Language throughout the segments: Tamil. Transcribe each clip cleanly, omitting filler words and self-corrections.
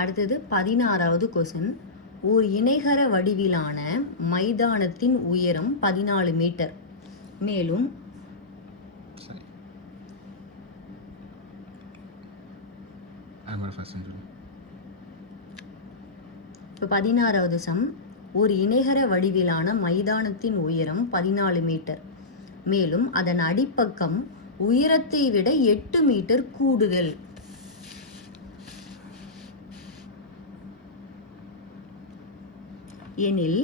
அடுத்தது 16வது கொஸ்டின். ஓர் இணைகர வடிவிலான மைதானத்தின் உயரம் 14 மீட்டர். மேலும் இப்போ 16வது சம். ஒரு இணைகர வடிவிலான மைதானத்தின் உயரம் 14 மீட்டர். மேலும் அதன் அடிப்பக்கம் உயரத்தை விட 8 மீட்டர் கூடுதல். எனில்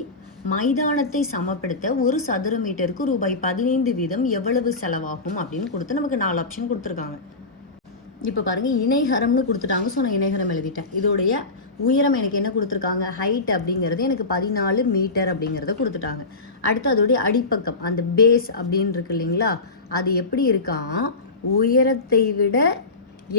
மைதானத்தை சமப்படுத்த ஒரு சதுர மீட்டருக்கு ரூபாய் 15 வீதம் எவ்வளவு செலவாகும் அப்படின்னு கொடுத்து நமக்கு 4 ஆப்ஷன் கொடுத்துருக்காங்க. இப்போ பாருங்க, இணைகரம்னு கொடுத்துட்டாங்க. ஸோ நான் இணைகரம் எழுதிட்டேன். இதோடைய உயரம் எனக்கு என்ன கொடுத்துருக்காங்க, ஹைட் அப்படிங்கிறது எனக்கு 14 மீட்டர் அப்படிங்கிறத கொடுத்துட்டாங்க. அடுத்து அதோடைய அடிப்பக்கம் அந்த பேஸ் அப்படின்னு இருக்கு இல்லைங்களா, அது எப்படி இருக்கான், உயரத்தை விட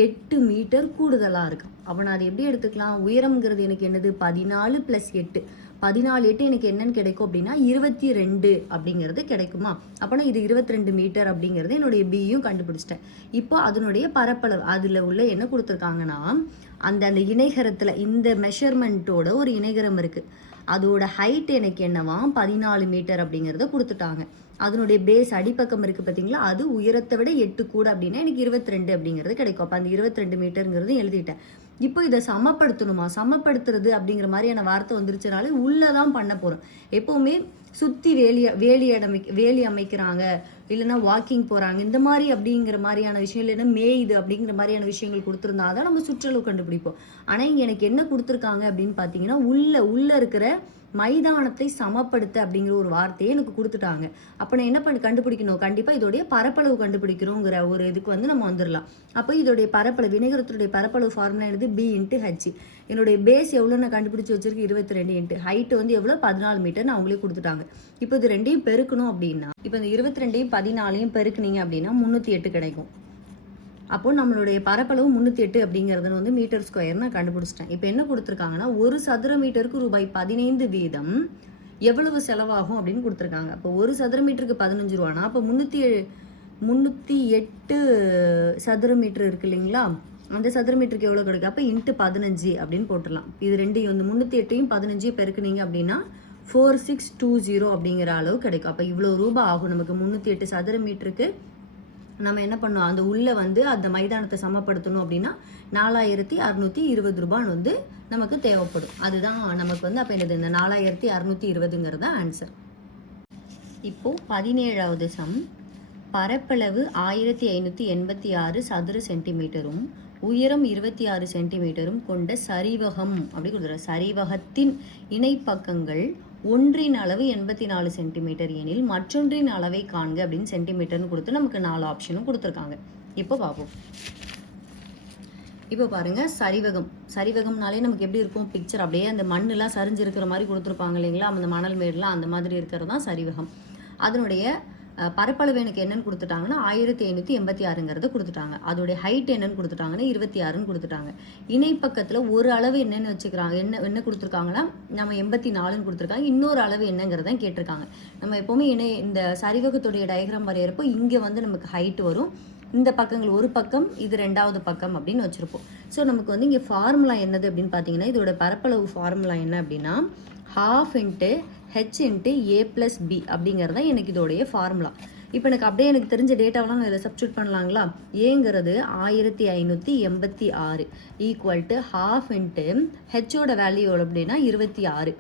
8 மீட்டர் கூடுதலாக இருக்கும். அப்போ நான் அதை எப்படி எடுத்துக்கலாம், உயரம்ங்கிறது எனக்கு என்னது 14 + 8, 14 8 எனக்கு என்னன்னு கிடைக்கும் அப்படின்னா 22 அப்படிங்கிறது கிடைக்குமா. அப்போ நான் இது 22 மீட்டர் அப்படிங்கிறது என்னுடைய பியும் கண்டுபிடிச்சிட்டேன். இப்போ அதனுடைய பரப்பளவு அதில் உள்ள என்ன கொடுத்துருக்காங்கன்னா, அந்த இணைகரத்தில் இந்த மெஷர்மெண்ட்டோட ஒரு இணைகரம் இருக்குது, அதோட ஹைட் எனக்கு என்னவா 14 மீட்டர் அப்படிங்கிறத கொடுத்துட்டாங்க. அதனுடைய பேஸ் அடிப்பக்கம் இருக்குது பார்த்தீங்களா, அது உயரத்தை விட 8 கூட அப்படின்னா எனக்கு 22 அப்படிங்கிறது கிடைக்கும். அப்போ அந்த 22 மீட்டருங்கிறது எழுதிட்டேன். இப்போ இதை சமப்படுத்தணுமா, சமப்படுத்துறது அப்படிங்கிற மாதிரியான வார்த்தை வந்துருச்சுனாலே உள்ளதான் பண்ண போகிறோம். எப்போவுமே சுற்றி வேலி அமைக்கிறாங்க, இல்லைன்னா வாக்கிங் போகிறாங்க, இந்த மாதிரி அப்படிங்கிற மாதிரியான விஷயம், இல்லைன்னா மேயுது அப்படிங்கிற மாதிரியான விஷயங்கள் கொடுத்துருந்தா தான் நம்ம சுற்றளவு கண்டுபிடிப்போம். ஆனால் இங்கே எனக்கு என்ன கொடுத்துருக்காங்க அப்படின்னு பார்த்தீங்கன்னா, உள்ளே இருக்கிற மைதானத்தை சமப்படுத்த அப்படிங்கிற ஒரு வார்த்தையை எனக்கு கொடுத்துட்டாங்க. அப்போ நான் என்ன கண்டுபிடிக்கணும், கண்டிப்பாக இதோடைய பரப்பளவு கண்டுபிடிக்கணுங்கிற ஒரு இதுக்கு நம்ம வந்துடலாம். அப்போ இதோடைய பரப்பளவு, வினைகரத்துடைய பரப்பளவு ஃபார்முலா என்னது, B × H. என்னுடைய பேஸ் எவ்வளோ நான் கண்டுபிடிச்சி வச்சிருக்கு, 22 ஹைட் எவ்வளோ 14 மீட்டர்னு அவங்களே கொடுத்துட்டாங்க. இப்போ இது ரெண்டையும் பெருக்கணும் அப்படின்னா, இப்போ இந்த 22 14 பெருக்குனீங்க அப்படின்னா 308 கிடைக்கும். அப்போது நம்மளுடைய பரப்பளவு 308 அப்படிங்கிறது மீட்டர் ஸ்கொயர் நான் கண்டுபிடிச்சிட்டேன். இப்போ என்ன கொடுத்துருக்காங்கன்னா, ஒரு சதுர மீட்டருக்கு ரூபாய் 15 வீதம் எவ்வளவு செலவாகும் அப்படின்னு கொடுத்துருக்காங்க. அப்போ ஒரு சதுர மீட்டருக்கு 15 ரூபானா, அப்போ 308 சதுர மீட்டர் இருக்கு இல்லைங்களா, அந்த சதுர மீட்டருக்கு எவ்வளோ கிடைக்கும், அப்போ × 15 அப்படின்னு போட்டுடலாம். இது ரெண்டையும் 308யும் 15 பெருக்குனீங்க அப்படின்னா 4620 அப்படிங்கிற அளவு கிடைக்கும். அப்போ இவ்வளோ ரூபாய் ஆகும் நமக்கு. 308 சதுர மீட்டருக்கு நம்ம என்ன பண்ணோம், அந்த உள்ளே அந்த மைதானத்தை சமப்படுத்தணும் அப்படின்னா 4620 ரூபான்னு நமக்கு தேவைப்படும். அதுதான் நமக்கு அப்போ என்னது, இந்த 4620ங்கிறது ஆன்சர். இப்போது 17வது சம். பரப்பளவு 1586 சதுர சென்டிமீட்டரும் உயரம் 26 சென்டிமீட்டரும் கொண்ட சரிவகம் அப்படி கொடுத்துருக்காங்க. சரிவகத்தின் இணைப்பக்கங்கள் ஒன்றின் அளவு 84 சென்டிமீட்டர் எனில் மற்றொன்றின் அளவை காண்க அப்படின்னு சென்டிமீட்டர்னு கொடுத்து நமக்கு 4 ஆப்ஷனும் கொடுத்துருக்காங்க. இப்போ பார்ப்போம். இப்போ பாருங்கள், சரிவகம்னாலே நமக்கு எப்படி இருக்கும் பிக்சர், அப்படியே அந்த மண்ணெலாம் சரிஞ்சிருக்கிற மாதிரி கொடுத்துருப்பாங்க இல்லைங்களா, அந்த மணல் மேடெலாம் அந்த மாதிரி இருக்கிறது தான் சரிவகம். அதனுடைய பரப்பளவு எனக்கு என்னன்னு கொடுத்துட்டாங்கன்னா 1586ங்கிறத கொடுத்துட்டாங்க. அதோடைய ஹைட் என்னன்னு கொடுத்துட்டாங்கன்னா 26ன்னு கொடுத்துட்டாங்க. இணைப்பக்கத்தில் ஒரு அளவு என்னன்னு வச்சுக்கிறாங்க, என்ன கொடுத்துருக்காங்கன்னா நம்ம 84ன்னு கொடுத்துருக்காங்க. இன்னொரு அளவு என்னங்கிறதான் கேட்டிருக்காங்க. நம்ம எப்போவுமே இந்த சரிவகத்துடைய டயக்ராம் வரைகிறப்போ இங்கே நமக்கு ஹைட் வரும், இந்த பக்கங்கள் ஒரு பக்கம், இது 2வது பக்கம் அப்படின்னு வச்சுருப்போம். ஸோ நமக்கு இங்கே ஃபார்முலா என்னது அப்படின்னு பார்த்தீங்கன்னா, இதோட பரப்பளவு ஃபார்முலா என்ன அப்படின்னா 12 × H × A + B அப்படிங்கிறது தான் எனக்கு இதோடைய ஃபார்முலா. இப்போ அப்படியே எனக்கு தெரிஞ்ச டேட்டாவெலாம் நான் இதில் சப்ஸ்டியூட் பண்ணலாங்களா. ஏங்கிறது 1586 = 12 × ஹெச்சோட வேல்யூ அப்படின்னா 26.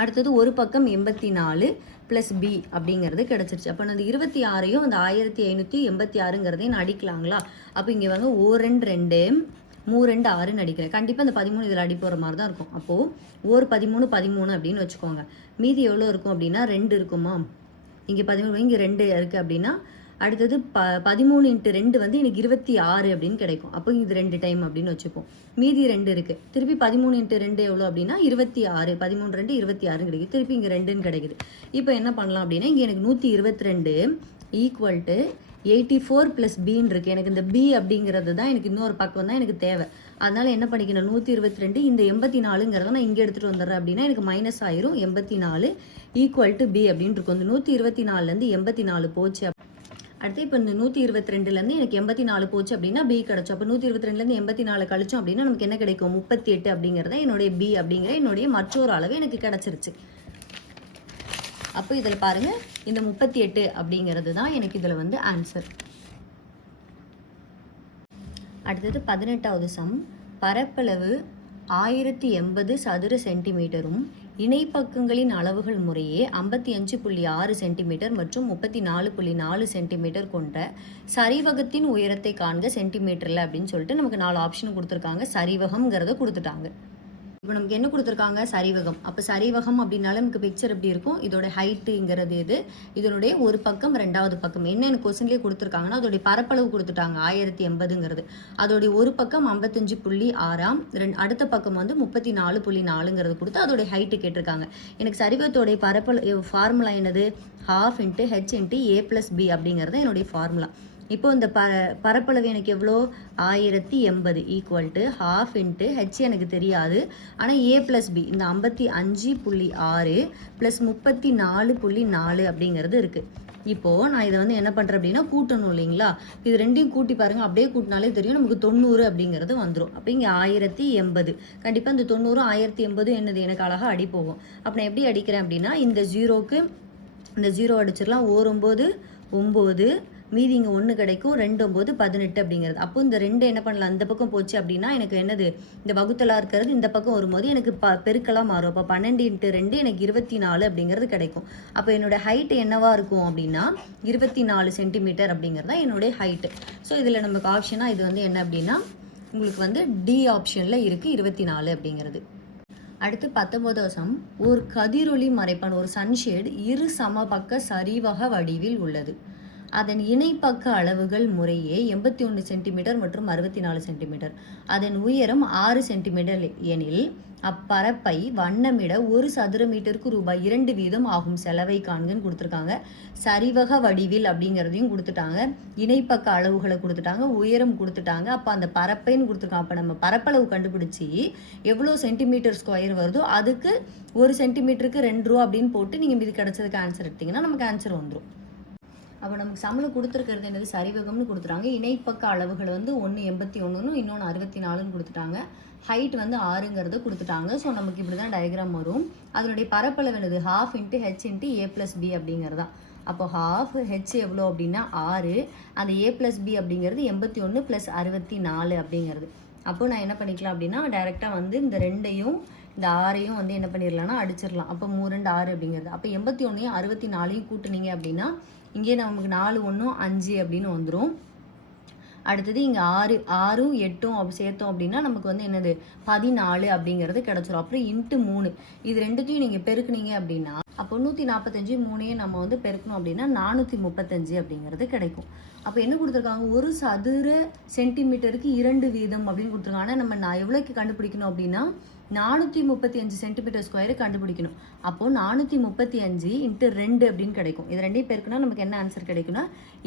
அடுத்தது ஒரு பக்கம் 84 + B அப்படிங்கிறது கிடச்சிருச்சு. அப்போ அந்த 26ஐயும் அந்த 1586ங்கிறதையும் நான் அடிக்கலாங்களா. அப்போ இங்கே 2 2 3 2 6ன்னு அடிக்கிறேன். கண்டிப்பாக அந்த 13 இதில் அடி போகிற மாதிரி தான் இருக்கும். அப்போது ஒரு 13 அப்படின்னு வச்சுக்கோங்க. மீதி எவ்வளோ இருக்கும் அப்படின்னா 2 இருக்குமா, இங்கே 13, இங்கே 2 இருக்குது அப்படின்னா அடுத்தது 13 × 2 எனக்கு 26 அப்படின்னு கிடைக்கும். அப்போ இது 2 டைம் அப்படின்னு வச்சுப்போம். மீதி 2 இருக்குது. திருப்பி 13 × 2 எவ்வளோ அப்படின்னா 26, 13 2 26 கிடைக்குது. திருப்பி இங்கே 2ன்னு கிடைக்குது. இப்போ என்ன பண்ணலாம் அப்படின்னா, இங்கே எனக்கு 122 = 84 + Bன்னு இருக்குது. எனக்கு இந்த B அப்படிங்கிறது தான் எனக்கு இன்னொரு பக்கம் தான் எனக்கு தேவை. அதனால் என்ன பண்ணிக்கணும், 122 இந்த 84ங்கிறத நான் இங்கே எடுத்துகிட்டு வந்துடுறேன் அப்படின்னா எனக்கு மைனஸ் ஆயிரும். 84 = B அப்படின்னு இருக்கும். இந்த 124லேருந்து 84 போச்சு அடுத்து இப்போ இந்த 122லேருந்து எனக்கு 84 போச்சு அப்படின்னா பி கிடச்சோம். அப்போ 122லேருந்து 84 கழிச்சோம் அப்படின்னா நமக்கு என்ன கிடைக்கும்? 38 அப்படிங்கிறத என்னுடைய பி அப்படிங்கிற என்னுடைய மற்றொரு அளவு எனக்கு கிடச்சிருச்சு. அப்போ இதில் பாருங்கள், இந்த 38 அப்படிங்கிறது தான் எனக்கு இதில் வந்து ஆன்சர். அடுத்தது 18வது சம். பரப்பளவு 1080 சதுர சென்டிமீட்டரும் இணைப்பக்கங்களின் அளவுகள் முறையே 55.6 சென்டிமீட்டர் மற்றும் 34.4 சென்டிமீட்டர் கொண்ட சரிவகத்தின் உயரத்தை காண்க சென்டிமீட்டரில் அப்படின்னு சொல்லிட்டு நமக்கு 4 ஆப்ஷன் கொடுத்துருக்காங்க. சரிவகம்ங்கிறத கொடுத்துட்டாங்க. இப்போ நமக்கு என்ன கொடுத்துருக்காங்க? சரிவகம். அப்போ சரிவகம் அப்படின்னாலும் நமக்கு பிக்சர் எப்படி இருக்கும்? இதோட ஹைட்டுங்கிறது இது, இதனுடைய ஒரு பக்கம் ரெண்டாவது பக்கம் என்ன எனக்கு கொஸ்டின்லேயே கொடுத்துருக்காங்கன்னா அதோடைய பரப்பளவு கொடுத்துட்டாங்க 1080ங்கிறது. அதோடைய ஒரு பக்கம் 55.6, அடுத்த பக்கம் வந்து 34.4ங்கிறது கொடுத்து அதோடைய ஹைட்டு கேட்டிருக்காங்க. எனக்கு சரிவகத்தோடைய பரப்பளவு ஃபார்முலா என்னது? ½ × h × a + b அப்படிங்கிறது என்னுடைய ஃபார்முலா. இப்போ இந்த பரப்பளவு எனக்கு எவ்வளோ? 1080 ஈக்குவல் டு ½ × h எனக்கு தெரியாது, ஆனால் a + b இந்த 55.6 + 34.4 அப்படிங்கிறது இருக்குது. இப்போது நான் இதை வந்து என்ன பண்ணுறேன் அப்படின்னா கூட்டணும் இல்லைங்களா? இது ரெண்டையும் கூட்டி பாருங்கள், அப்படியே கூட்டினாலே தெரியும் நமக்கு 90 அப்படிங்கிறது வந்துடும். அப்போ இங்கே 1080 கண்டிப்பாக இந்த 90 1080 என்னது எனக்கு அழகாக அடி போகும். அப்போ நான் எப்படி அடிக்கிறேன் அப்படின்னா இந்த 0க்கு இந்த 0 அடிச்சிடலாம். 9 9 மீதி இங்கே 1 கிடைக்கும். 2 9 18 அப்படிங்கிறது. அப்போ இந்த 2 என்ன பண்ணலாம்? இந்த பக்கம் போச்சு அப்படின்னா எனக்கு என்னது? இந்த வகுத்தலாக இருக்கிறது இந்த பக்கம் வரும்போது எனக்கு பெருக்கலாக மாறும். அப்போ 12 × 2 எனக்கு 24 அப்படிங்கிறது கிடைக்கும். அப்போ என்னோட ஹைட்டு என்னவா இருக்கும் அப்படின்னா 24 சென்டிமீட்டர் அப்படிங்கிறது தான் என்னுடைய ஹைட்டு. ஸோ இதில் நமக்கு ஆப்ஷனாக இது வந்து என்ன அப்படின்னா உங்களுக்கு வந்து டி ஆப்ஷனில் இருக்குது 24 அப்படிங்கிறது. அடுத்து 19வது சம். ஒரு கதிரொளி மறைப்பான் ஒரு சன்ஷேட் இரு சமபக்க சரிவக வடிவில் உள்ளது. அதன் இணைப்பக்க அளவுகள் முறையே 81 சென்டிமீட்டர் மற்றும் 64 சென்டிமீட்டர். அதன் உயரம் 6 சென்டிமீட்டர் எனில் அப்பரப்பை வண்ணமிட ஒரு சதுர மீட்டருக்கு ரூபாய் 2 வீதம் ஆகும் செலவை காண்கன்னு கொடுத்துருக்காங்க. சரிவக வடிவில் அப்படிங்கிறதையும் கொடுத்துட்டாங்க, இணைப்பக்க அளவுகளை கொடுத்துட்டாங்க, உயரம் கொடுத்துட்டாங்க. அப்போ அந்த பரப்பைன்னு கொடுத்துருக்காங்க. அப்போ நம்ம பரப்பளவு கண்டுபிடிச்சி எவ்வளோ சென்டிமீட்டர் ஸ்கொயர் வருதோ அதுக்கு 1 சென்டிமீட்டருக்கு 2 ரூபா அப்படின்னு போட்டு நீங்கள் இது கிடச்சதுக்கு ஆன்சர் எடுத்திங்கன்னா நமக்கு ஆன்சர் வந்துடும். அப்போ நமக்கு சம்பளம் கொடுத்துருக்கிறது என்னது? சரிவகம்னு கொடுத்துட்டாங்க. இணைப்பக்க அளவுகள் வந்து 1 81ன்னு இன்னொன்று 64ன்னு கொடுத்துட்டாங்க. ஹைட் வந்து 6ங்கிறத கொடுத்துட்டாங்க. ஸோ நமக்கு இப்படி தான் டயக்ராம் வரும். அதனுடைய பரப்பளவு என்னது? ½ × h × a + b அப்படிங்கிறதா. அப்போ ½ h எவ்வளோ அப்படின்னா 6, அந்த a + b அப்படிங்கிறது 81 + 64 அப்படிங்கிறது. அப்போது நான் என்ன பண்ணிக்கலாம் அப்படின்னா டைரெக்டாக வந்து இந்த 2ஐயும் இந்த 6ஐயும் வந்து என்ன பண்ணிடலாம்னா அடிச்சிடலாம். அப்போ 3 2 6 அப்படிங்கிறது. அப்போ 81ஐயும் 64ஐயும் கூட்டினீங்க அப்படின்னா இங்கே நமக்கு 4 1 5 அப்படின்னு வந்துடும். அடுத்தது இங்கே 6 6 8 அப்படி சேர்த்தோம் அப்படின்னா நமக்கு வந்து என்னது 14 அப்படிங்கிறது கிடச்சிரும். அப்புறம் × 3 இது ரெண்டுத்தையும் நீங்கள் பெருக்குனீங்க அப்படின்னா அப்போ 145 3ஐயும் நம்ம வந்து பெருக்கணும் அப்படின்னா 435 அப்படிங்கிறது கிடைக்கும். அப்போ என்ன கொடுத்துருக்காங்க? ஒரு சதுர சென்டிமீட்டருக்கு 2 வீதம் அப்படின்னு கொடுத்துருக்காங்க. ஆனால் நம்ம எவ்வளோக்கு கண்டுபிடிக்கணும் அப்படின்னா 435 சென்டிமீட்டர் ஸ்கொயரு கண்டுபிடிக்கணும். அப்போது 435 × 2 அப்படின்னு கிடைக்கும். இது ரெண்டையும் பெருக்குனா நமக்கு என்ன ஆன்சர் கிடைக்கும்னா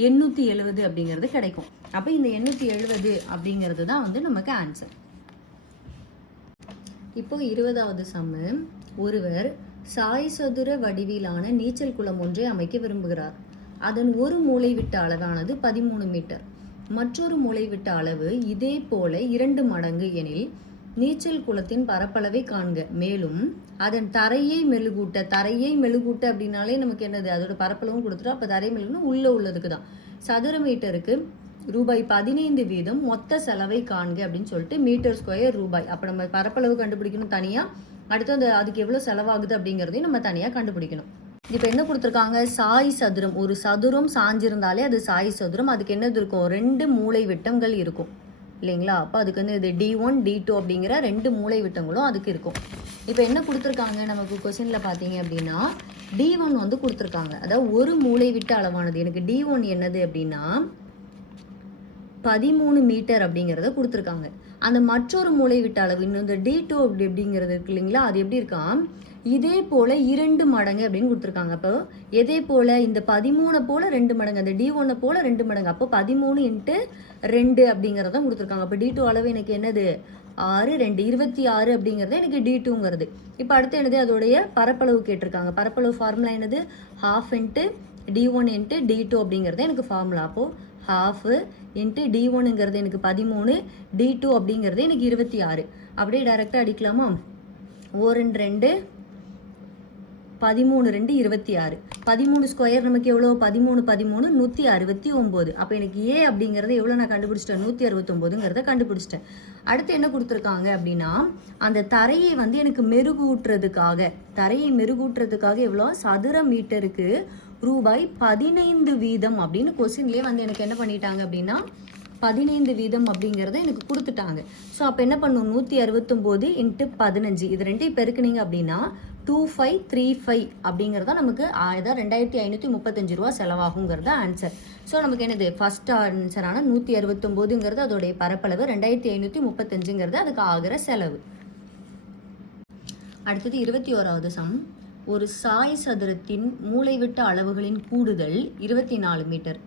870 அப்படிங்கிறது கிடைக்கும். அப்போ இந்த 870 அப்படிங்கிறது தான் வந்து நமக்கு ஆன்சர். இப்போ 20வது சம்மு. ஒருவர் சாய் சதுர வடிவிலான நீச்சல் குளம் ஒன்றை அமைக்க விரும்புகிறார். அதன் ஒரு மூலை விட்ட அளவானது 13 மீட்டர். மற்றொரு மூலை விட்ட அளவு இதே போல 2 மடங்கு எனில் நீச்சல் குளத்தின் பரப்பளவை காண்க. மேலும் அதன் தரையை மெழுகூட்ட அப்படின்னாலே நமக்கு என்னது? அதோட பரப்பளவும் கொடுத்துட்டோம். அப்போ தரை மெழுகுனா உள்ளதுக்கு தான். சதுர மீட்டருக்கு ரூபாய் 15 வீதம் மொத்த செலவை காண்க அப்படின்னு சொல்லிட்டு மீட்டர் ஸ்கொயர் ரூபாய். அப்போ நம்ம பரப்பளவு கண்டுபிடிக்கணும் தனியாக, அடுத்து அதுக்கு எவ்வளோ செலவாகுது அப்படிங்கிறதையும் நம்ம தனியாக கண்டுபிடிக்கணும். இப்போ என்ன கொடுத்துருக்காங்க? சாய் சதுரம். ஒரு சதுரம் சாஞ்சிருந்தாலே அது சாய் சதுரம். அதுக்கு என்னது இருக்கும்? 2 மூலை விட்டங்கள் இருக்கும் இல்லைங்களா? அப்போ அதுக்கு வந்து இது D1 D2 அப்படிங்கிற 2 மூலை விட்டங்களும் அதுக்கு இருக்கும். இப்போ என்ன கொடுத்துருக்காங்க நமக்கு கொஸ்டினில் பார்த்தீங்க அப்படின்னா D1 வந்து கொடுத்துருக்காங்க. அதாவது ஒரு மூலை விட்ட அளவானது. எனக்கு D1 என்னது அப்படின்னா 13 மீட்டர் அப்படிங்கிறத கொடுத்துருக்காங்க. அந்த மற்றொரு மூலை விட்ட அளவு இன்னும் இந்த D2 அப்படிங்கிறது இருக்கு இல்லைங்களா? அது எப்படி இருக்கான்? இதே போல் 2 மடங்கு அப்படின்னு கொடுத்துருக்காங்க. அப்போ எதே போல்? இந்த 13 போல் 2 மடங்கு, அந்த D1 போல் 2 மடங்கு. அப்போ 13 × 2 அப்படிங்கிறதான் கொடுத்துருக்காங்க. அப்போ D2 அளவு எனக்கு என்னது? 6 2 26 அப்படிங்கிறது எனக்கு D2ங்கிறது. இப்போ அடுத்து என்னது? அதோடைய பரப்பளவு கேட்டிருக்காங்க. பரப்பளவு ஃபார்முலா என்னது? ½ × d1 இன்ட்டு d2 அப்படிங்கிறது எனக்கு ஃபார்முலா. அப்போது ஹாஃபு இன்ட்டு d1ங்கிறது எனக்கு 13, d2 அப்படிங்கிறது எனக்கு 26. அப்படியே டைரெக்டாக அடிக்கலாமா? 2 13 2 26. 13 ஸ்கொயர் நமக்கு எவ்வளோ? 13 13 169. அப்போ எனக்கு ஏ அப்படிங்கிறத எவ்வளோ நான் கண்டுபிடிச்சிட்டேன்? 169ங்கிறத கண்டுபிடிச்சிட்டேன். அடுத்து என்ன கொடுத்துருக்காங்க அப்படின்னா, அந்த தரையை வந்து எனக்கு மெருகூட்டுறதுக்காக எவ்வளோ? சதுர மீட்டருக்கு ரூபாய் 15 வீதம் அப்படின்னு கொஸ்டின்லேயே வந்து எனக்கு என்ன பண்ணிட்டாங்க அப்படின்னா 15 வீதம் அப்படிங்கிறத எனக்கு கொடுத்துட்டாங்க. ஸோ அப்போ என்ன பண்ணும்? 169 இன்ட்டு 15 இது ரெண்டையும் பெருக்குனீங்க அப்படின்னா 2535 அப்படிங்கிறதா நமக்கு 2535 ரூபா செலவாகுங்கிறத ஆன்சர். ஸோ நமக்கு என்னது ஃபர்ஸ்ட் ஆன்சரான 169ங்கிறது அதோடைய பரப்பளவு, 2535ங்கிறது அதுக்கு ஆகிற செலவு. அடுத்தது 21வது சம். ஒரு சாய் சதுரத்தின் மூலைவிட்ட அளவுகளின் கூடுதல் 24 மீட்டர்.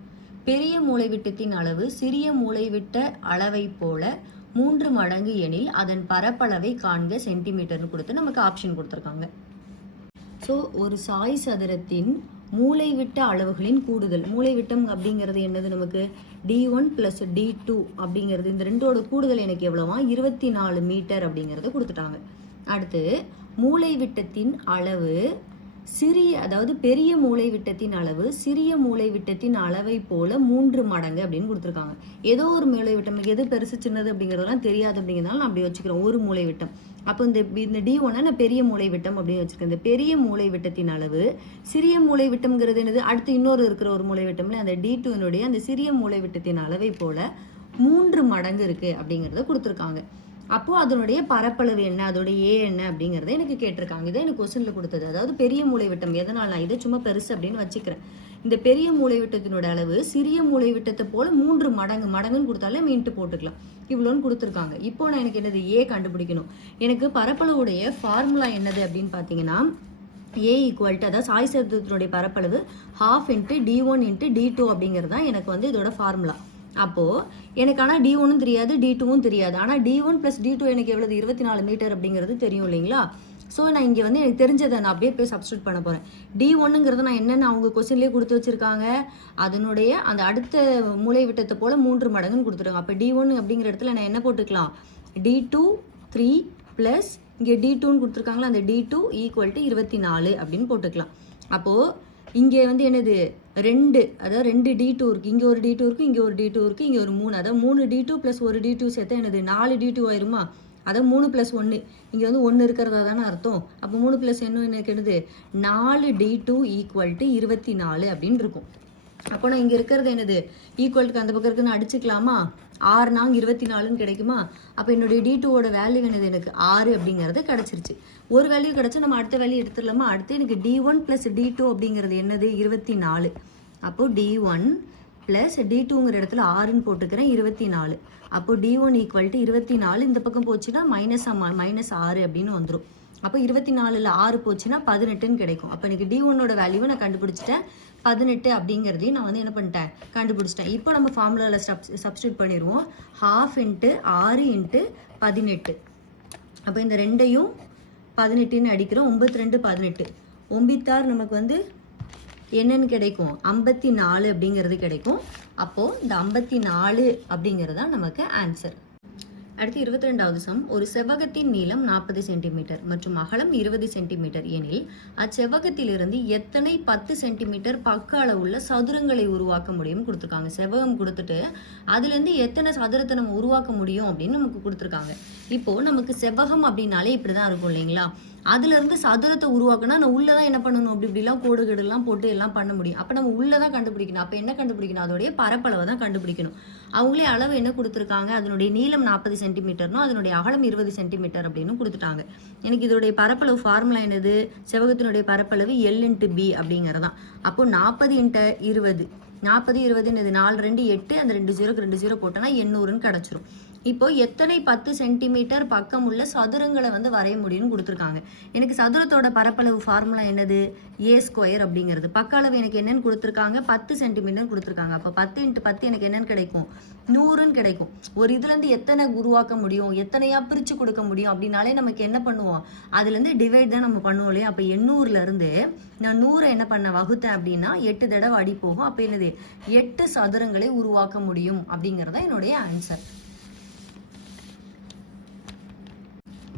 பெரிய மூலைவிட்டத்தின் அளவு சிறிய மூலைவிட்ட அளவை போல 3 மடங்கு எனில் அதன் பரப்பளவை காண்க சென்டிமீட்டர்னு கொடுத்து நமக்கு ஆப்ஷன் கொடுத்துருக்காங்க. ஸோ ஒரு சாய் சதுரத்தின் மூலைவிட்ட அளவுகளின் கூடுதல், மூலைவிட்டம் அப்படிங்கிறது என்னது? நமக்கு d1 + d2 அப்படிங்கிறது, இந்த ரெண்டோட கூடுதல் எனக்கு எவ்வளவா? 24 மீட்டர் அப்படிங்கிறத கொடுத்துட்டாங்க. அடுத்து மூலைவிட்டத்தின் அளவு அதாவது பெரிய மூலைவிட்டத்தின் அளவு சிறிய மூலைவிட்டத்தின் அளவை போல 3 மடங்கு அப்படின்னு கொடுத்துருக்காங்க. ஏதோ ஒரு மூலைவிட்டம், எது பெருசு சின்னது அப்படிங்கிறதெல்லாம் தெரியாது அப்படிங்கிறதுனால நான் அப்படி வச்சுக்கிறேன், ஒரு மூலைவிட்டம். அப்போ இந்த d1 நான் பெரிய மூலைவிட்டம் அப்படின்னு வச்சுருக்கேன். இந்த பெரிய மூலைவிட்டத்தின் அளவு சிறிய மூலைவிட்டம்ங்கிறது என்னது? அடுத்து இன்னொரு இருக்கிற ஒரு மூலைவிட்டம்ல அந்த d2னுடைய அந்த சிறிய மூலைவிட்டத்தின் அளவை போல 3 மடங்கு இருக்குது அப்படிங்கிறத கொடுத்துருக்காங்க. அப்போது அதனுடைய பரப்பளவு என்ன, அதோடைய ஏ என்ன அப்படிங்கிறத எனக்கு கேட்டிருக்காங்க. இதை எனக்கு கொஸ்டினில் கொடுத்தது. அதாவது பெரிய மூலைவிட்டம் எதனால் நான் இதை சும்மா பெருசு அப்படின்னு வச்சுக்கிறேன். இந்த பெரிய மூலைவிட்டத்தினோட அளவு சிறிய மூலைவிட்டத்தை போல் 3 மடங்குன்னு கொடுத்தாலே மீன்ட்டு போட்டுக்கலாம். இவ்வளோன்னு கொடுத்துருக்காங்க. இப்போ நான் எனக்கு என்னது? ஏ கண்டுபிடிக்கணும். எனக்கு பரப்பளவுடைய ஃபார்முலா என்னது அப்படின்னு பார்த்தீங்கன்னா A = அதாவது சாய் சதுரத்தினுடைய பரப்பளவு ½ இன்ட்டு d1 இன்ட்டு d2 அப்படிங்கிறது தான் எனக்கு வந்து இதோட ஃபார்முலா. அப்போது எனக்கு ஆனால் d1ம் தெரியாது, d2வும் தெரியாது. ஆனால் d1 + d2 எனக்கு எவ்வளவு? 24 மீட்டர் அப்படிங்கிறது தெரியும் இல்லைங்களா? ஸோ நான் இங்கே வந்து எனக்கு தெரிஞ்சதை நான் அப்படியே போய் சப்ஸ்டியூட் பண்ண போகிறேன். d1ங்கிறது நான் என்னென்னு அவங்க கொஸ்டின்லேயே கொடுத்து வச்சுருக்காங்க, அதனுடைய அந்த அடுத்த மூலைவிட்டத்தை போல் 3 மடங்குன்னு கொடுத்துருக்காங்க. அப்போ d1 அப்படிங்கிற இடத்துல நான் என்ன போட்டுக்கலாம்? d2 3 ப்ளஸ் இங்கே d2ன்னு கொடுத்துருக்காங்களா, அந்த d2 = 24 அப்படின்னு போட்டுக்கலாம். அப்போது இங்கே வந்து என்னது? 2, அதாவது 2 d2 இருக்குது, இங்கே ஒரு d2 இருக்குது, இங்கே ஒரு d2 இருக்குது, இங்கே ஒரு 3, அதாவது 3 d2 + 1 d2 சேர்த்தா என்னது? 4 d2 ஆயிருமா? அதாவது 3 + 1, இங்கே வந்து 1 இருக்கிறதா தானே அர்த்தம். அப்போ 3 + 1 எனக்கு என்னது? 4 d2 = 24 அப்படின்னு இருக்கும். அப்போ நான் இங்கே இருக்கிறது என்னது? ஈக்குவலுக்கு அந்த பக்கம் இருக்குன்னு அடிச்சுக்கலாமா? 6 நாங்க 24ன்னு கிடைக்குமா? அப்போ என்னுடைய d2வோட வேல்யூ என்னது? எனக்கு 6 அப்படிங்கிறது கிடச்சிருச்சு. ஒரு வேல்யூ கிடச்சா நம்ம அடுத்த வேல்யூ எடுத்துடலாமா? அடுத்து எனக்கு d1 + d2 அப்படிங்கிறது என்னது? 24. அப்போது d1 + d2ங்கிற இடத்துல 6ன்னு போட்டுக்கிறேன், 24. அப்போது d1 = 24. இந்த பக்கம் போச்சுன்னா -6 அப்படின்னு வந்துடும். அப்போ 24ல் 6 போச்சுன்னா 18ன்னு கிடைக்கும். அப்போ எனக்கு d1ஓட வேல்யூவை நான் கண்டுபிடிச்சிட்டேன், 18 அப்படிங்கிறதையும் நான் வந்து என்ன பண்ணிட்டேன்? கண்டுபிடிச்சிட்டேன். இப்போ நம்ம ஃபார்முலாவில் சப்ஸ்டியூட் பண்ணிடுவோம். ½ இன்ட்டு 6 இன்ட்டு 18. அப்போ இந்த ரெண்டையும் 18ன்னு அடிக்கிறோம். 9 2 18. 9 நமக்கு வந்து என்னன்னு கிடைக்கும்? 54 அப்படிங்கிறது கிடைக்கும். அப்போது இந்த 54 அப்படிங்கிறது தான் நமக்கு ஆன்சர். அடுத்து 22வது சம். ஒரு செவ்வகத்தின் நீளம் 40 சென்டிமீட்டர் மற்றும் அகலம் 20 சென்டிமீட்டர் எனில் அச்செவ்வகத்திலிருந்து எத்தனை 10 சென்டிமீட்டர் பக்க அளவுள்ள சதுரங்களை உருவாக்க முடியும் கொடுத்துருக்காங்க. செவ்வகம் கொடுத்துட்டு அதுலேருந்து எத்தனை சதுரத்தை நம்ம உருவாக்க முடியும் அப்படின்னு நமக்கு கொடுத்துருக்காங்க. இப்போது நமக்கு செவ்வகம் அப்படின்னாலே இப்படி தான் இருக்கும் இல்லைங்களா? அதுலேருந்து சதுரத்தை உருவாக்குனா நான் உள்ளே தான் என்ன பண்ணணும்? இப்படிலாம் கோடுகள்லாம் போட்டு எல்லாம் பண்ண முடியும். அப்போ நம்ம உள்ளே தான் கண்டுபிடிக்கணும். அப்போ என்ன கண்டுபிடிக்கணும்? அதோடைய பரப்பளவை தான் கண்டுபிடிக்கணும். அவங்களே அளவு என்ன கொடுத்துருக்காங்க? அதனுடைய நீளம் 40 சென்டிமீட்டர்னும் அதனுடைய அகலம் 20 சென்டிமீட்டர் அப்படின்னு கொடுத்துட்டாங்க. எனக்கு இதோடைய பரப்பளவு ஃபார்முலா என்னது? செவ்வகத்தினுடைய பரப்பளவு L × B அப்படிங்கிறதான். அப்போது 40 × 20, 40 20 4 2 8, அந்த 2 0க்கு 2 0 போட்டோன்னா 800ன்னு கிடச்சிரும். இப்போ எத்தனை 10 சென்டிமீட்டர் பக்கம் உள்ள சதுரங்களை வந்து வரைய முடியும்னு கொடுத்துருக்காங்க. எனக்கு சதுரத்தோட பரப்பளவு ஃபார்முலா என்னது? ஏ ஸ்கொயர் அப்படிங்கிறது. பக்க அளவு எனக்கு என்னன்னு கொடுத்துருக்காங்க? 10 சென்டிமீட்டர் கொடுத்துருக்காங்க. அப்போ 10 × 10 எனக்கு என்னன்னு கிடைக்கும்? 100ன்னு கிடைக்கும். ஒரு இதுலேருந்து எத்தனை உருவாக்க முடியும், எத்தனையா பிரித்து கொடுக்க முடியும் அப்படின்னாலே நமக்கு என்ன பண்ணுவோம்? அதுலேருந்து டிவைட் தான் நம்ம பண்ணுவோம் இல்லையா? அப்போ 800லேருந்து நான் 100 என்ன பண்ண வகுத்தேன் அப்படின்னா 8 தடவை அடி போகும். அப்போ என்னது? 8 சதுரங்களை உருவாக்க முடியும் அப்படிங்கிறது தான் என்னுடைய ஆன்சர்.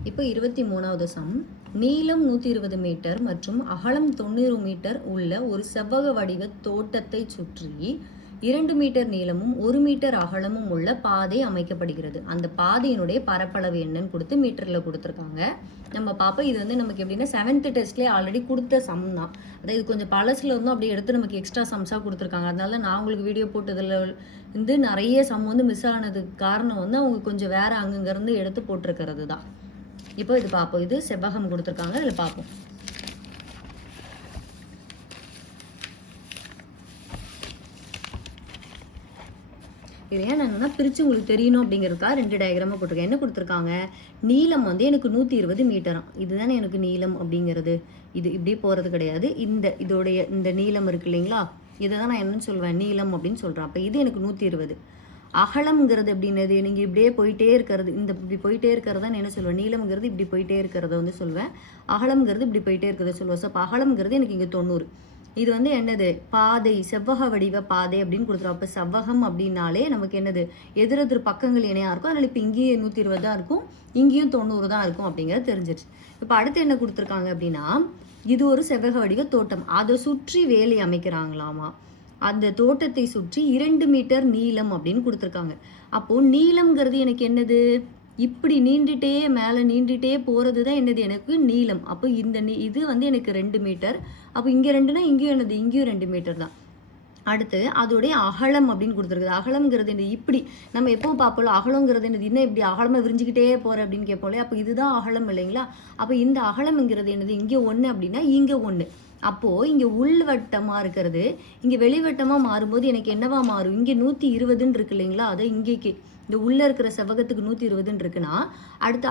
இப்போ 23வது சம். நீளம் 120 மீட்டர் மற்றும் அகலம் 90 மீட்டர் உள்ள ஒரு செவ்வக வடிவ தோட்டத்தை சுற்றி 2 மீட்டர் நீளமும் 1 மீட்டர் அகலமும் உள்ள பாதை அமைக்கப்படுகிறது. அந்த பாதையினுடைய பரப்பளவு என்னன்னு கொடுத்து மீட்டரில் கொடுத்துருக்காங்க. நம்ம பார்ப்போம். இது வந்து நமக்கு எப்படின்னா 7th டெஸ்ட்லேயே ஆல்ரெடி கொடுத்த சம் தான். அதாவது இது கொஞ்சம் பழசில் வந்து அப்படியே எடுத்து நமக்கு எக்ஸ்ட்ரா சம்ஸாக கொடுத்துருக்காங்க. அதனால நான் உங்களுக்கு வீடியோ போட்டதில் வந்து நிறைய சம் வந்து மிஸ் ஆனதுக்கு காரணம் வந்து அவங்க கொஞ்சம் வேறு அங்கங்கேருந்து எடுத்து போட்டிருக்கிறது தான். இப்போ இது பார்ப்போம். இது செவ்வகம் கொடுத்துருக்காங்க, இதில் பார்ப்போம். இது ஏன் என்னன்னா பிரித்து உங்களுக்கு தெரியணும் அப்படிங்கிறதுக்காக 2 டயக்ராமாக போட்டிருக்கேன். என்ன கொடுத்துருக்காங்க? நீளம் வந்து எனக்கு 120 மீட்டராம். இதுதானே எனக்கு நீளம் அப்படிங்கிறது. இது இப்படி போகிறது கிடையாது. இதோடைய இந்த நீளம் இருக்கு இல்லைங்களா, இதை தான் நான் என்னன்னு சொல்வேன்? நீளம் அப்படின்னு சொல்கிறேன். அப்போ இது எனக்கு 120. அகலம்ங்கிறது அப்படின்னது நீங்கள் இப்படியே போயிட்டே இருக்கிறது, இப்படி போயிட்டே இருக்கிறதா என்ன சொல்லுவேன்? நீளம்ங்கிறது இப்படி போயிட்டே இருக்கிறத வந்து சொல்வேன். அகலம்ங்கிறது இப்படி போயிட்டே இருக்கிறத சொல்லுவேன். ஸோ அப்போ அகலம்ங்கிறது எனக்கு இங்கே 90. இது வந்து என்னது? பாதை, செவ்வக வடிவ பாதை அப்படின்னு கொடுத்துருவோம். அப்போ செவ்வகம் அப்படின்னாலே நமக்கு என்னது? எதிரெதிர் பக்கங்கள் இணையாக இருக்கும். அதனால் இப்போ இங்கேயும் 120 தான் இருக்கும், இங்கேயும் 90 தான் இருக்கும் அப்படிங்கிறது தெரிஞ்சிருச்சு. இப்போ அடுத்து என்ன கொடுத்துருக்காங்க அப்படின்னா, இது ஒரு செவ்வக வடிவ தோட்டம், அதை சுற்றி வேலி அமைக்கிறாங்களாமா. அந்த தோட்டத்தை சுற்றி 2 மீட்டர் நீளம் அப்படின்னு கொடுத்துருக்காங்க. அப்போது நீளம்ங்கிறது எனக்கு என்னது? இப்படி நீண்டுட்டே மேலே நீண்டுட்டே போகிறது தான் என்னது? எனக்கு நீளம். அப்போ இது வந்து எனக்கு 2 மீட்டர். அப்போ இங்கே 2னா இங்கேயும் என்னது? இங்கேயும் 2 மீட்டர் தான். அடுத்து அதோடைய அகலம் அப்படின்னு கொடுத்துருக்குது. அகலம்ங்கிறது என்னது? இப்படி நம்ம எப்போ பார்ப்போம் அகலங்கிறது என்னது? இன்னும் இப்படி அகலமாக விரிஞ்சிக்கிட்டே போகிற அப்படின்னு கேட்போம். அப்போ இதுதான் அகலம் இல்லைங்களா? அப்போ இந்த அகலம்ங்கிறது என்னது? இங்கே 1 அப்படின்னா இங்கே 1. அப்போது இங்கே உள்வட்டமாக இருக்கிறது இங்கே வெளிவட்டமாக மாறும்போது எனக்கு என்னவா மாறும்? இங்கே 120ன்னு இருக்கு இல்லைங்களா? அதை இங்கேக்கு இந்த உள்ளே இருக்கிற செவ்வகத்துக்கு 120ன்னு இருக்குன்னா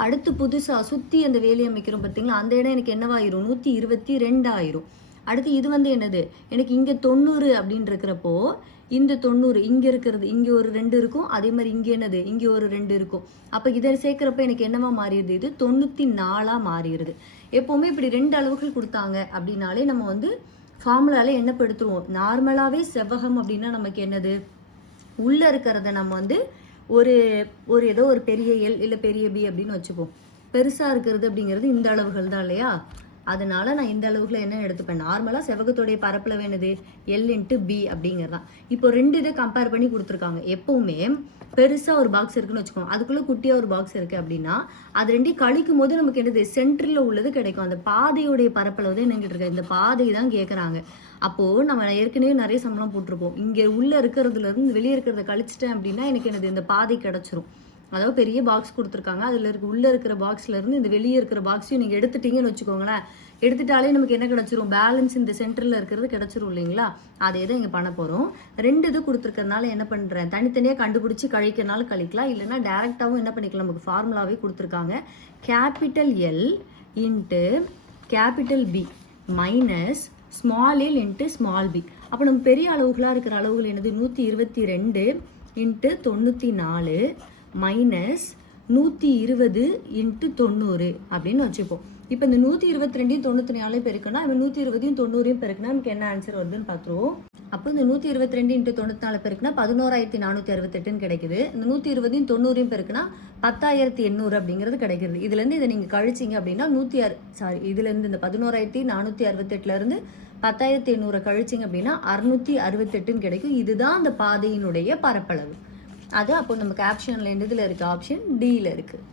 அடுத்து புதுசாக சுற்றி அந்த வேலி அமைக்கிறோம் பார்த்தீங்களா, அந்த இடம் எனக்கு என்னவாயிரும்? 122 ஆயிரும். அடுத்து இது வந்து என்னது? எனக்கு இங்கே 90 அப்படின்னு இருக்கிறப்போ இந்த 90 இங்கே இருக்கிறது, இங்கே ஒரு 2 இருக்கும். அதே மாதிரி இங்கே என்னது? இங்கே ஒரு 2 இருக்கும். அப்போ இதை சேர்க்குறப்ப எனக்கு என்னவா மாறிடுது? இது 94 மாறிடுது. எப்போவுமே இப்படி 2 அளவுகள் கொடுத்தாங்க அப்படின்னாலே நம்ம வந்து ஃபார்முலாவில் என்ன படுத்துருவோம்? நார்மலாகவே செவ்வகம் அப்படின்னா நமக்கு என்னது? உள்ளே இருக்கிறத நம்ம வந்து ஒரு ஏதோ ஒரு பெரிய எல் இல்லை பெரிய பி அப்படின்னு வச்சுப்போம். பெருசாக இருக்கிறது அப்படிங்கிறது இந்த அளவுகள் தான் இல்லையா? அதனால நான் இந்த அளவுக்குள்ள என்ன எடுத்துப்பேன்? நார்மலாக செவ்வகத்தோடைய பரப்பளவு என்னது? L × B அப்படிங்கிறது தான். இப்போ 2 இதை கம்பேர் பண்ணி கொடுத்துருக்காங்க. எப்போவுமே பெருசாக ஒரு பாக்ஸ் இருக்குன்னு வச்சுக்கோங்க, அதுக்குள்ளே குட்டியாக ஒரு பாக்ஸ் இருக்குது அப்படின்னா அது 2 கழிக்கும் போது நமக்கு என்னது? சென்டரில் உள்ளது கிடைக்கும். அந்த பாதையுடைய பரப்பளவு தான் என்னங்கிட்டு இருக்கு, இந்த பாதை தான் கேட்குறாங்க. அப்போது நம்ம ஏற்கனவே நிறைய சம்பளம் போட்டிருப்போம். இங்கே உள்ளே இருக்கிறதுலேருந்து வெளியே இருக்கிறத கழிச்சிட்டேன் அப்படின்னா எனக்கு என்னது? இந்த பாதை கிடச்சிரும். அதாவது பெரிய பாக்ஸ் கொடுத்துருக்காங்க, அதில் உள்ளே இருக்கிற பாக்ஸ்லேருந்து இந்த வெளியே இருக்கிற பாக்ஸையும் நீங்கள் எடுத்துட்டீங்கன்னு வச்சுக்கோங்களேன். எடுத்துட்டாலே நமக்கு என்ன கிடச்சிரும்? பேலன்ஸ் இந்த சென்டரில் இருக்கிறது கிடச்சிரும் இல்லைங்களா? அதே தான் இங்கே பண்ண போகிறோம். 2 இது கொடுத்துருக்கறனால என்ன பண்ணுறேன்? தனித்தனியாக கண்டுபிடிச்சி கழிக்கிறனால கழிக்கலாம், இல்லைனா டேரெக்டாகவும் என்ன பண்ணிக்கலாம்? நமக்கு ஃபார்முலாவே கொடுத்துருக்காங்க. L × B minus small l × small b. அப்போ நம்ம பெரிய அளவுகளாக இருக்கிற அளவுகள் என்னது? 122 × 94 மைனஸ் 120 × 90 அப்படின்னு வச்சுப்போம். இப்போ இந்த 122 94 பெருக்குன்னா இவன் 120 90 பெருக்குனா நமக்கு என்ன ஆன்சர் வருதுன்னு பார்த்துருவோம். அப்போ இந்த 122 × 94 பெருக்குனா 11468 கிடைக்குது. இந்த 120 90 பெருக்குனா 10800 அப்படிங்கிறது கிடைக்கிறது. இதுலேருந்து இதை நீங்கள் கழிச்சிங்க அப்படின்னா இதுலேருந்து இந்த 11468லேருந்து 10800 கழிச்சிங்க அப்படின்னா 668 கிடைக்கும். இதுதான் அந்த பாதையினுடைய பரப்பளவு. அது அப்போ நமக்கு ஆப்ஷனில் இதில் இருக்குது, ஆப்ஷன் டியில் இருக்குது.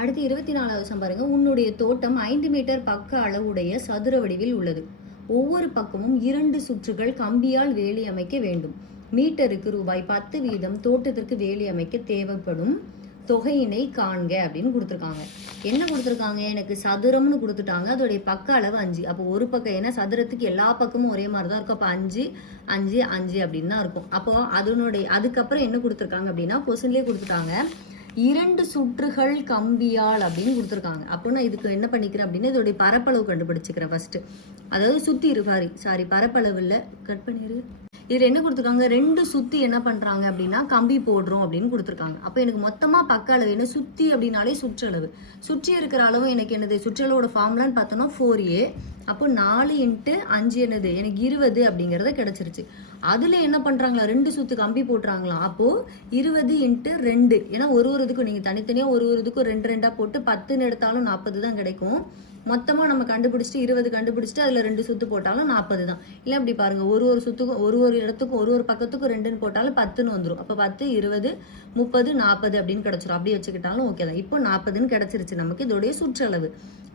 அடுத்து 24வது சம் பாருங்க. உன்னுடைய தோட்டம் 5 மீட்டர் பக்க அளவுடைய சதுர வடிவில் உள்ளது. ஒவ்வொரு பக்கமும் 2 சுற்றுகள் கம்பியால் வேலி அமைக்க வேண்டும். மீட்டருக்கு ரூபாய் 10 வீதம் தோட்டத்திற்கு வேலி அமைக்க தேவைப்படும் தொகையினை காண்க அப்படின்னு கொடுத்துருக்காங்க. என்ன கொடுத்துருக்காங்க, எனக்கு சதுரம்னு கொடுத்துட்டாங்க, அதோடைய பக்க அளவு 5. அப்போ ஒரு பக்கம், ஏன்னா சதுரத்துக்கு எல்லா பக்கமும் ஒரே மாதிரி தான் இருக்கும், அப்போ 5 5 5 அப்படின்னு தான் இருக்கும். அப்போ அதுக்கப்புறம் என்ன கொடுத்துருக்காங்க அப்படின்னா கொஸ்டின்லேயே கொடுத்துட்டாங்க 2 சுற்றுகள் கம்பியால் அப்படின்னு கொடுத்துருக்காங்க. அப்போ நான் இதுக்கு என்ன பண்ணிக்கிறேன் அப்படின்னா இதோடைய பரப்பளவு கண்டுபிடிச்சிக்கிறேன் ஃபர்ஸ்ட். அதாவது சுற்றி சாரி பரப்பளவு இல்லை, கட் பண்ணிடு. இதில் என்ன கொடுத்துருக்காங்க, 2 சுற்றி என்ன பண்ணுறாங்க அப்படின்னா கம்பி போடுறோம் அப்படின்னு கொடுத்துருக்காங்க. அப்போ எனக்கு மொத்தமாக பக்க அளவு என்ன, சுற்றி அப்படின்னாலே சுற்றளவு, சுற்றி இருக்கிற அளவு எனக்கு என்னது, சுற்றளவோட ஃபார்முலான்னு பார்த்தோன்னா 4a. அப்போ 4 × 5 என்னது எனக்கு 20 அப்படிங்கிறத கிடச்சிருச்சு. அதில் என்ன பண்ணுறாங்களா, 2 சுற்று கம்பி போட்டுறாங்களாம். அப்போது 20 × 2, ஏன்னா ஒரு இதுக்கும் நீங்கள் தனித்தனியாக ஒரு இதுக்கும் 2 2 போட்டு 10ன்னு எடுத்தாலும் 40 தான் கிடைக்கும். மொத்தமாக நம்ம கண்டுபிடிச்சிட்டு 20 கண்டுபிடிச்சிட்டு அதில் 2 சுற்று போட்டாலும் 40 தான். இல்லை அப்படி பாருங்கள், ஒரு சுற்றுக்கும் ஒரு இடத்துக்கும் ஒரு பக்கத்துக்கும் 2ன்னு போட்டாலும் 10ன்னு வந்துடும். அப்போ 10 20 30 40 அப்படின்னு கிடச்சிரும். அப்படி வச்சுக்கிட்டாலும் ஓகே தான். இப்போ 40ன்னு கிடச்சிருச்சு நமக்கு இதோடைய சுற்றளவு.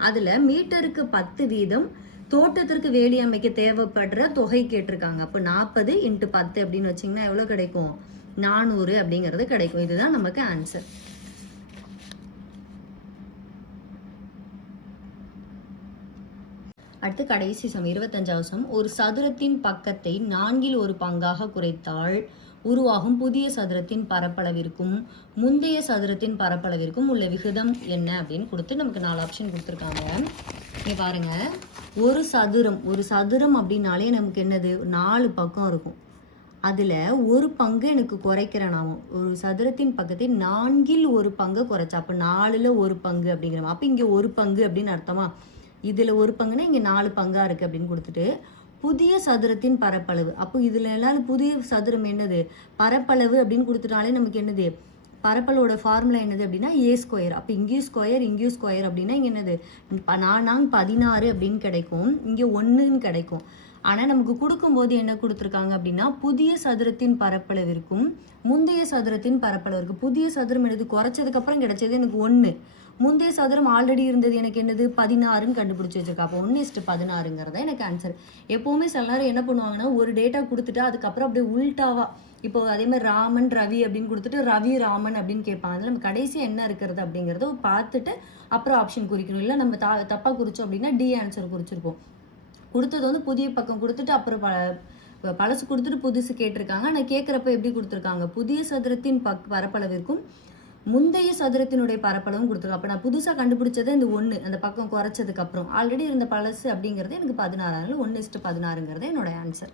அதில் மீட்டருக்கு 10 வீதம் தோட்டத்திற்கு வேலி அமைக்க தேவைப்படுற தொகை கேட்டிருக்காங்க. அப்போ 40 × 10 அப்படின்னு வச்சிங்கன்னா எவ்வளோ கிடைக்கும், 400 அப்படிங்கிறது கிடைக்கும். இதுதான் நமக்கு ஆன்சர். அடுத்து கடைசி சம் 25வது சம். ஒரு சதுரத்தின் பக்கத்தை 4ல் ஒரு பங்காக குறைத்தால் உருவாகும் புதிய சதுரத்தின் பரப்பளவிற்கும் முந்தைய சதுரத்தின் பரப்பளவிற்கும் உள்ள விகிதம் என்ன அப்படின்னு கொடுத்து நமக்கு 4 ஆப்ஷன் கொடுத்துருக்காங்க. இங்கே பாருங்க, ஒரு சதுரம் அப்படின்னாலே நமக்கு என்னது, 4 பக்கம் இருக்கும். அதில் ஒரு பங்கு எனக்கு குறைக்கிறேன். நான் ஒரு சதுரத்தின் பக்கத்தை 4ல் ஒரு பங்கு குறைச்சா, அப்போ 4ல் ஒரு பங்கு அப்படிங்கிறோம். அப்போ இங்கே ஒரு பங்கு அப்படின்னு அர்த்தமா, இதில் ஒரு பங்குனா இங்கே 4 பங்காக இருக்குது அப்படின்னு கொடுத்துட்டு புதிய சதுரத்தின் பரப்பளவு. அப்போ இதில் எல்லாம் புதிய சதுரம் என்னது, பரப்பளவு அப்படின்னு கொடுத்துட்டாலே நமக்கு என்னது, பரப்பளவோட ஃபார்முலா என்னது அப்படின்னா a². அப்போ இங்கேயும் ஸ்கொயர் அப்படின்னா இங்கே என்னது, 4 16 அப்படின்னு கிடைக்கும், இங்கே 1ன்னு கிடைக்கும். ஆனால் நமக்கு கொடுக்கும்போது என்ன கொடுத்துருக்காங்க அப்படின்னா புதிய சதுரத்தின் பரப்பளவிற்கும் முந்தைய சதுரத்தின் பரப்பளவிற்கு. புதிய சதுரம் என்னது, குறைச்சதுக்கப்புறம் கிடைச்சது எனக்கு 1. முந்தைய சதுரம் ஆல்ரெடி இருந்தது எனக்கு என்னது 16ன்னு கண்டுபிடிச்சி வச்சிருக்கா. அப்போ 1:16ங்கிறத எனக்கு ஆன்சர். எப்போவுமே சில நேரம் என்ன பண்ணுவாங்கன்னா ஒரு டேட்டா கொடுத்துட்டு அதுக்கப்புறம் அப்படியே உல்டாவா, இப்போ அதே மாதிரி ராமன் ரவி அப்படின்னு கொடுத்துட்டு ரவி ராமன் அப்படின்னு கேட்பாங்க. அதில் நம்ம கடைசியாக என்ன இருக்கிறது அப்படிங்கிறத பார்த்துட்டு அப்புறம் ஆப்ஷன் குறிக்கணும். இல்லை நம்ம தப்பாக குறிச்சோம் அப்படின்னா டி ஆன்சர் குறிச்சிருப்போம். கொடுத்தது வந்து புதிய பக்கம் கொடுத்துட்டு அப்புறம் பழசு கொடுத்துட்டு புதுசு கேட்டிருக்காங்க. ஆனால் கேட்குறப்ப எப்படி கொடுத்துருக்காங்க, புதிய சதுரத்தின் பரப்பளவிற்கும் முந்தைய சதுரத்தினுடைய பரப்பளவும் கொடுத்துருக்காங்க. அப்போ நான் புதுசாக கண்டுபிடிச்சது இந்த 1, அந்த பக்கம் குறைச்சதுக்கப்புறம் ஆல்ரெடி இருந்த பழசு அப்படிங்கிறது எனக்கு 16, 1:16ங்கிறது என்னோட ஆன்சர்.